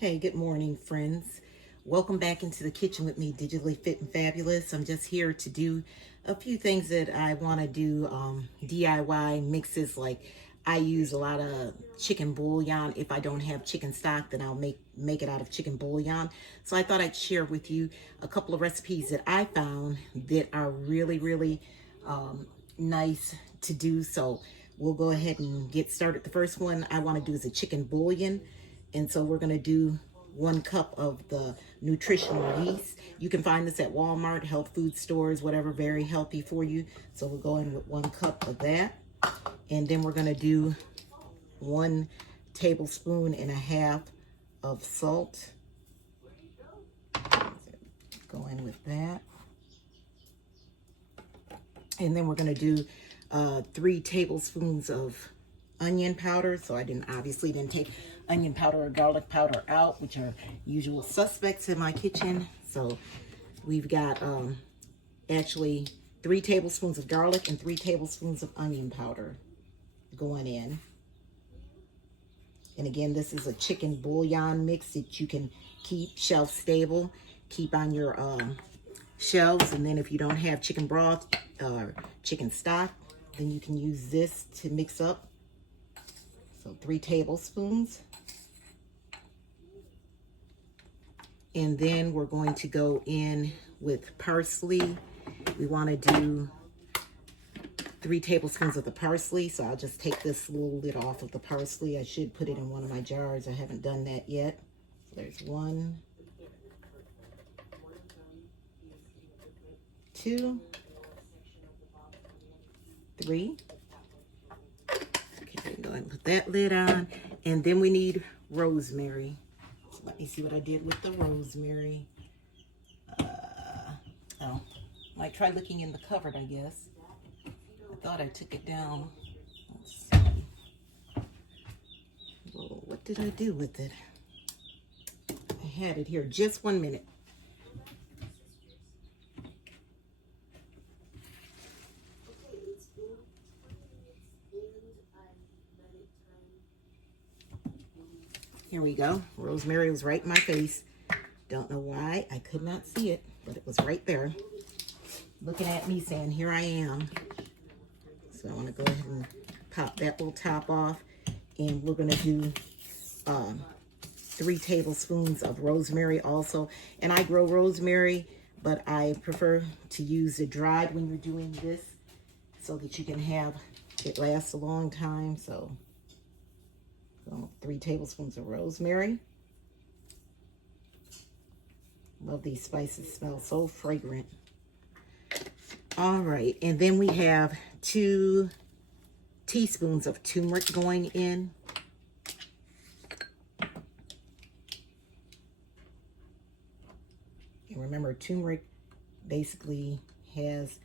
Hey, good morning, friends. Welcome back into the kitchen with me, Digitally Fit and Fabulous. I'm just here to do a few things that I want to do DIY mixes. Like I use a lot of chicken bouillon. If I don't have chicken stock, then I'll make it out of chicken bouillon. So I thought I'd share with you a couple of recipes that I found that are really nice to do. So we'll go ahead and get started. The first one I want to do is a chicken bouillon. And so we're going to do 1 cup of the nutritional yeast. You can find this at Walmart, health food stores, whatever, very healthy for you. So we'll go in with 1 cup of that. And then we're going to do 1.5 tablespoons of salt. Go in with that. And then we're going to do 3 tablespoons of onion powder. So I obviously didn't take onion powder or garlic powder out, which are usual suspects in my kitchen. So we've got actually 3 tablespoons of garlic and 3 tablespoons of onion powder going in. And again, this is a chicken bouillon mix that you can keep shelf stable, keep on your shelves. And then if you don't have chicken broth or chicken stock, then you can use this to mix up. So 3 tablespoons. And then we're going to go in with parsley. We want to do 3 tablespoons of the parsley. So I'll just take this little lid off of the parsley. I should put it in one of my jars. I haven't done that yet. So there's 1, 2, 3. Okay, go ahead and put that lid on. And then we need rosemary. So let me see what I did with the rosemary. Might try looking in the cupboard, I guess. I thought I took it down. Let's see. Whoa, what did I do with it? I had it here. Just 1 minute. Here we go. Rosemary was right in my face. Don't know why I could not see it, but it was right there. Looking at me saying, here I am. So I want to go ahead and pop that little top off. And we're going to do 3 tablespoons of rosemary also. And I grow rosemary, but I prefer to use it dried when you're doing this so that you can have it last a long time. So 3 tablespoons of rosemary. Love these spices, smell so fragrant. All right, and then we have 2 teaspoons of turmeric going in. And remember, turmeric basically has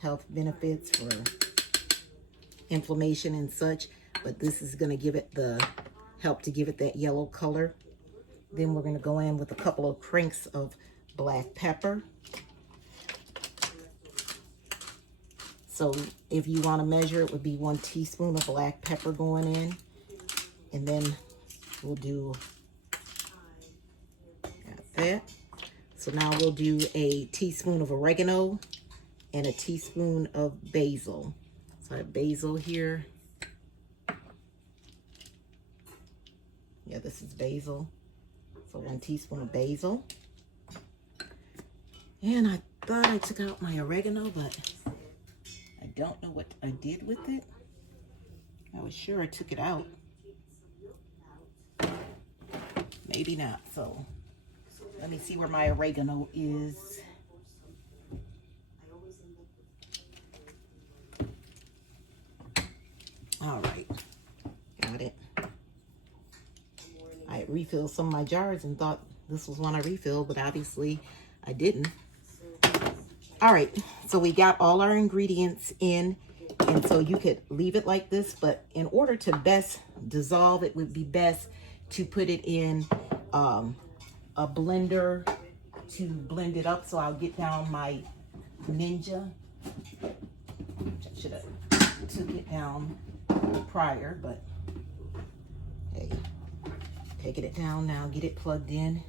health benefits for inflammation and such, but this is going to give it help to give it that yellow color. Then we're going to go in with a couple of cranks of black pepper. So if you want to measure, it would be 1 teaspoon of black pepper going in. And then we'll do that. So now we'll do a teaspoon of oregano and a teaspoon of basil. So I have basil here. Yeah, this is basil. So 1 teaspoon of basil. And I thought I took out my oregano, but I don't know what I did with it. I was sure I took it out. Maybe not. So let me see where my oregano is. All right. Got it. I refilled some of my jars and thought this was one I refilled, but obviously I didn't. All right, so we got all our ingredients in, and so you could leave it like this, but in order to best dissolve, it would be best to put it in a blender to blend it up. So I'll get down my Ninja. I should have took it down prior, but hey, Taking it down now, get it plugged in.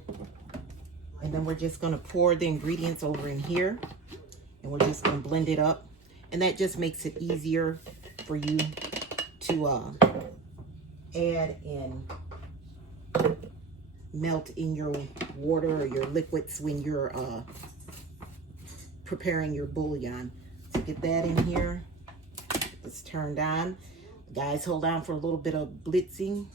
And then we're just gonna pour the ingredients over in here. And we're just gonna blend it up. And that just makes it easier for you to add in, melt in your water or your liquids when you're preparing your bouillon. So get that in here. It's turned on. Guys, hold on for a little bit of blitzing.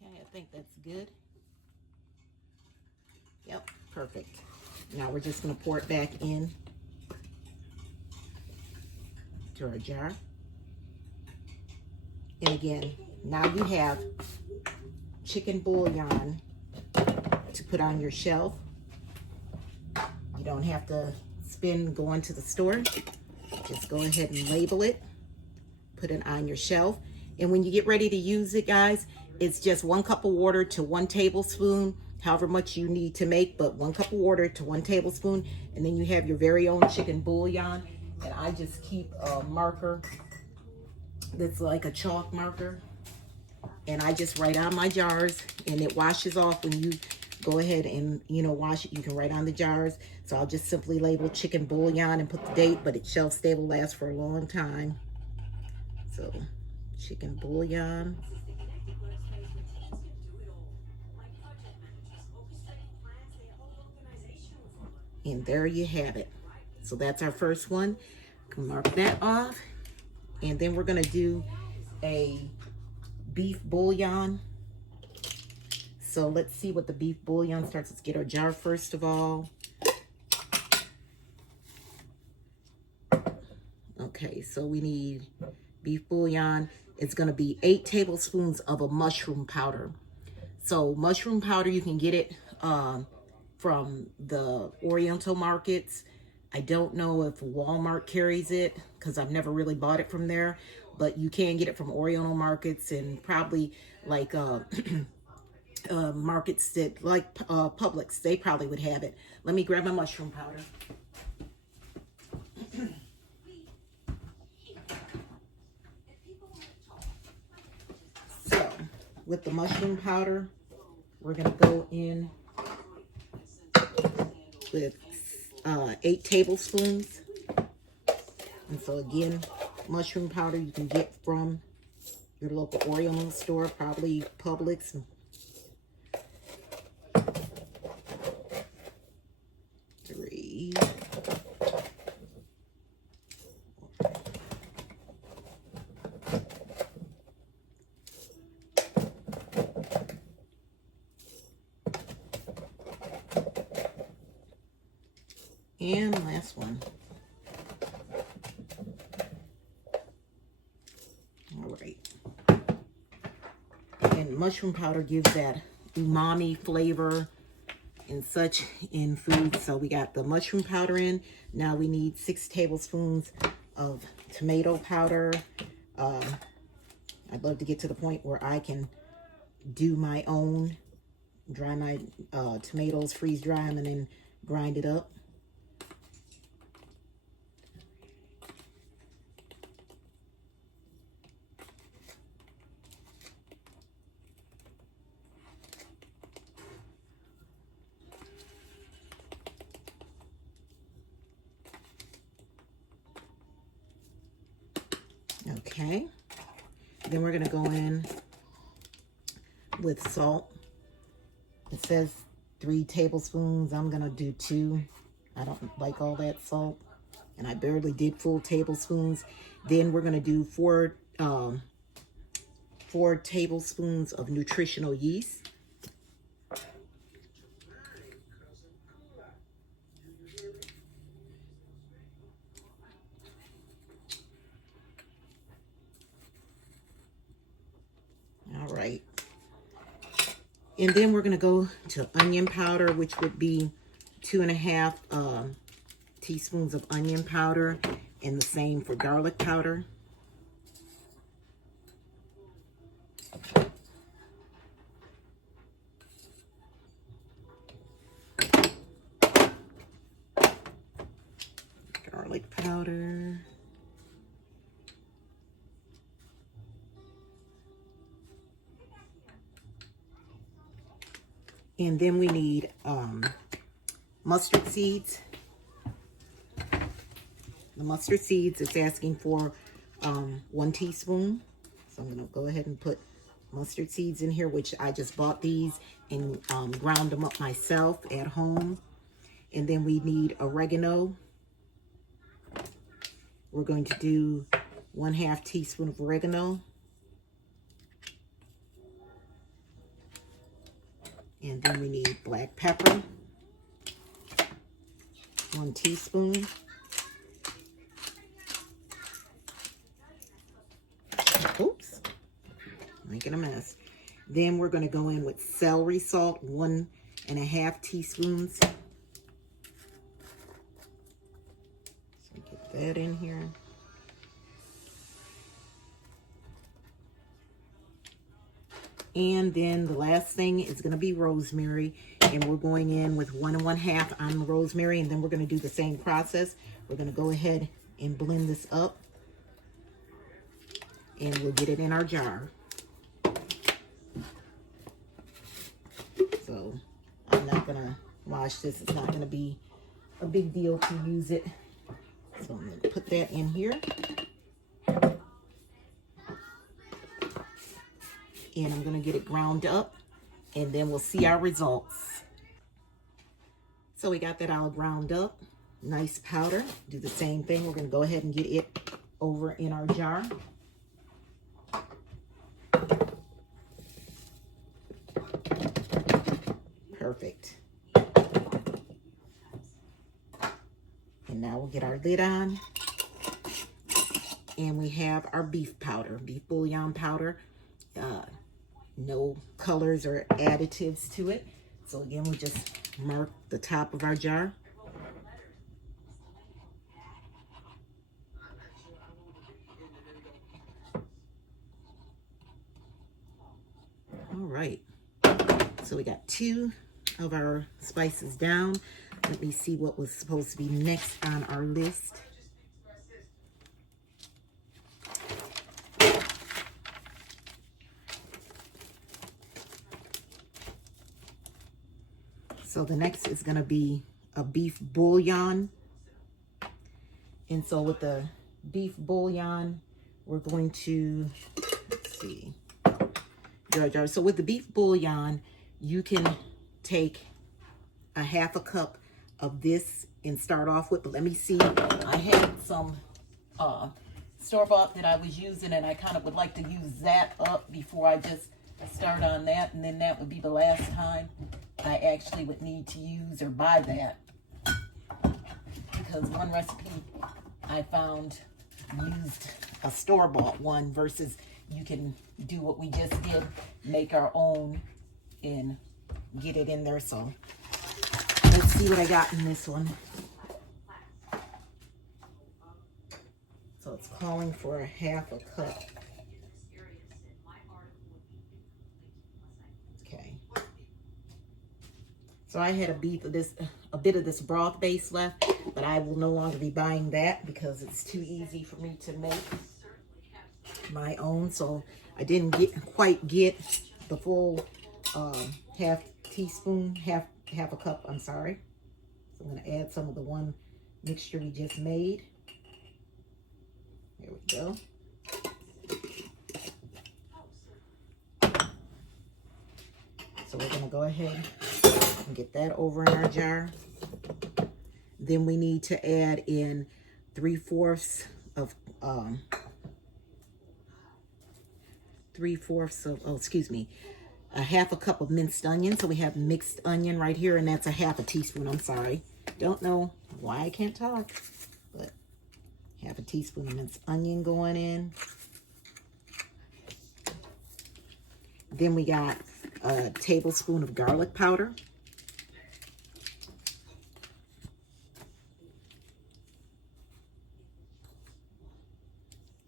Okay, I think that's good. Yep, perfect. Now we're just going to pour it back in to our jar. And again, now you have chicken bouillon to put on your shelf. You don't have to spend going to the store. Just go ahead and label it, put it on your shelf. And when you get ready to use it, guys, it's just 1 cup of water to 1 tablespoon, however much you need to make, but 1 cup of water to 1 tablespoon, and then you have your very own chicken bouillon. And I just keep a marker that's like a chalk marker, and I just write on my jars, and it washes off when you go ahead and, you know, wash it. You can write on the jars. So I'll just simply label chicken bouillon and put the date, but it's shelf stable, lasts for a long time. So chicken bouillon. And there you have it. So that's our first one. Mark that off. And then we're gonna do a beef bouillon. So let's see what the beef bouillon starts. Let's get our jar first of all. Okay, so we need beef bouillon. It's gonna be 8 tablespoons of a mushroom powder. So mushroom powder, you can get it from the Oriental markets. I don't know if Walmart carries it because I've never really bought it from there, but you can get it from Oriental markets and probably like markets that like Publix, they probably would have it. Let me grab my mushroom powder. So with the mushroom powder, we're gonna go in with 8 tablespoons. And so again, mushroom powder you can get from your local Oriental store, probably Publix. Three. And last one. All right. And mushroom powder gives that umami flavor and such in food. So we got the mushroom powder in. Now we need 6 tablespoons of tomato powder. I'd love to get to the point where I can do my own, dry my tomatoes, freeze dry them, and then grind it up. Okay, then we're gonna go in with salt. It says 3 tablespoons. I'm gonna do 2. I don't like all that salt, and I barely did full tablespoons. Then we're gonna do 4 tablespoons of nutritional yeast. All right. And then we're going to go to onion powder, which would be 2.5 teaspoons of onion powder, and the same for garlic powder. garlic powder. And then we need mustard seeds. The mustard seeds, it's asking for 1 teaspoon. So I'm going to go ahead and put mustard seeds in here, which I just bought these and ground them up myself at home. And then we need oregano. We're going to do 1/2 teaspoon of oregano. And then we need black pepper, 1 teaspoon. Oops, making a mess. Then we're going to go in with celery salt, 1½ teaspoons. So get that in here. And then the last thing is going to be rosemary. And we're going in with 1 1/2 on rosemary. And then we're going to do the same process. We're going to go ahead and blend this up. And we'll get it in our jar. So I'm not going to wash this. It's not going to be a big deal to use it. So I'm going to put that in here. And I'm going to get it ground up, and then we'll see our results. So we got that all ground up, nice powder. Do the same thing. We're going to go ahead and get it over in our jar. Perfect. And now we'll get our lid on. And we have our beef powder, beef bouillon powder. No colors or additives to it. So again, we just mark the top of our jar. All right. So we got 2 of our spices down. Let me see what was supposed to be next on our list. So the next is going to be a beef bouillon. And so with the beef bouillon, we're going to, let's see, jar. So with the beef bouillon, you can take a 1/2 cup of this and start off with. But let me see, I had some store-bought that I was using, and I kind of would like to use that up before I just start on that, and then that would be the last time I actually would need to use or buy that, because one recipe I found used a store-bought one versus you can do what we just did, make our own and get it in there. So let's see what I got in this one. So it's calling for a 1/2 cup. Okay. So I had a bit of this broth base left, but I will no longer be buying that because it's too easy for me to make my own. So I didn't quite get the full 1/2 teaspoon, half a cup, I'm sorry. So I'm going to add some of the one mixture we just made. There we go. So we're going to go ahead and get that over in our jar. Then we need to add in 3/4 of a 1/2 cup of minced onion. So we have mixed onion right here, and that's a 1/2 teaspoon. I'm sorry. Don't know why I can't talk, but 1/2 teaspoon of minced onion going in. Then we got a tablespoon of garlic powder.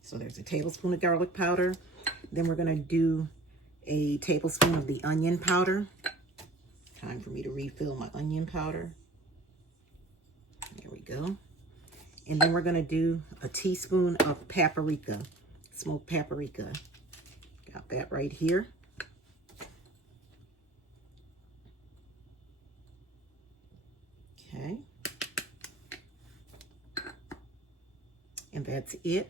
So there's a tablespoon of garlic powder. Then we're going to do a tablespoon of the onion powder. Time for me to refill my onion powder. There we go. And then we're going to do a teaspoon of paprika, smoked paprika. Got that right here. Okay. And that's it.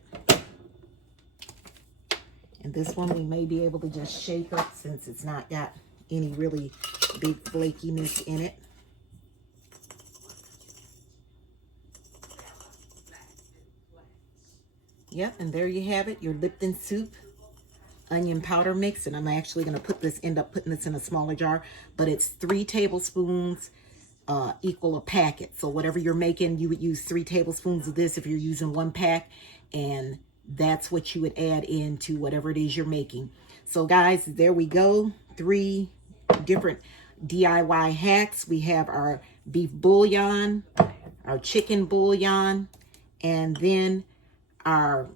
And this one we may be able to just shake up since it's not got any really big flakiness in it. Yep, and there you have it, your Lipton soup onion powder mix. And I'm actually going to end up putting this in a smaller jar, but it's 3 tablespoons equal a packet. So whatever you're making, you would use 3 tablespoons of this if you're using 1 pack, and that's what you would add into whatever it is you're making. So guys, there we go. 3 different DIY hacks. We have our beef bouillon, our chicken bouillon, and then our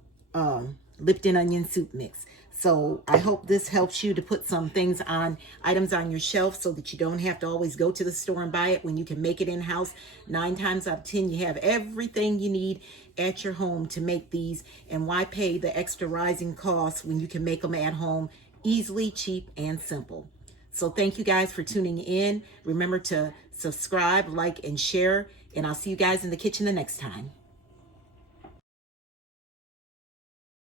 Lipton onion soup mix. So I hope this helps you to put some items on your shelf so that you don't have to always go to the store and buy it when you can make it in-house. 9 times out of 10, you have everything you need at your home to make these. And why pay the extra rising costs when you can make them at home easily, cheap, and simple? So thank you guys for tuning in. Remember to subscribe, like, and share. And I'll see you guys in the kitchen the next time.